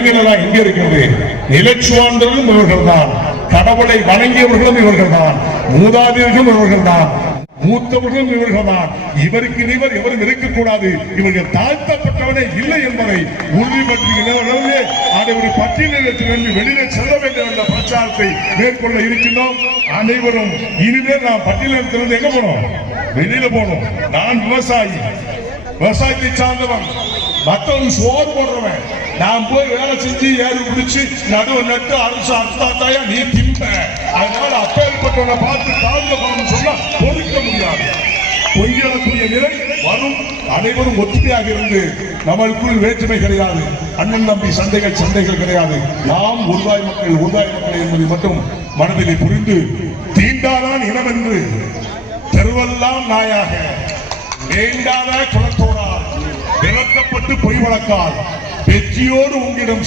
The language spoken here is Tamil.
விலங்குகளெல்லாம் எங்க இருக்கிறது. நிலச்சுவாண்டலும் இவர்கள் தான் கடவுளை வணங்கியவர்களும் இவர்கள் தான் மூதாதையர்களும் இவர்கள் தான் மூத்தவர்களும் இவர்கள் தான் இவருக்கு இவர் எவரும் இருக்கக்கூடாது. இவர்கள் தாழ்த்தப்பட்டவனே இல்லை என்பதை உறுதிப்படுத்துகிறே அதை ஒரு பட்டியலிடத்திலிருந்து வெளியிலே செல்ல வேண்டும் என்ற பிரச்சாரத்தை மேற்கொள்ள இருக்கின்றோம். அனைவரும் இனிமேல் நாம் பட்டியலிடத்திலிருந்து எங்க போனோம்? வெளியில போனோம். நான் விவசாயி. விவசாயத்தை சார்ந்தவன். மற்றவன் சோறு போடுறவன். நான் போய் வேலை செஞ்சு ஏறி பிடிச்சு நடுவு நட்டு அரசு அர்த்தாத்தாயா நீ திம்ப. அதனால அப்பேற்பட்டவனை பார்த்து தாழ்ந்த போகணும்னு சொன்னா பொறுக்க முடியாது. பொய்யக்கூடிய நிலை வரும். அனைவரும் ஒற்றுமையாக இருந்து நம்மளுக்குள் வேற்றுமை கிடையாது. அண்ணன் தம்பி சண்டைகள் சண்டைகள் கிடையாது. நாம் உருவாய் மக்கள் உருவாய் மக்கள் என்பதை மட்டும் மனதிலே புரிந்து தீண்டாதான் இனம் என்று. தெருவெல்லாம் நாயாக. வேண்டாத குலத்தோடால் விளக்கப்பட்டு பொய் வழக்கால் வெற்றியோடு உங்களிடம்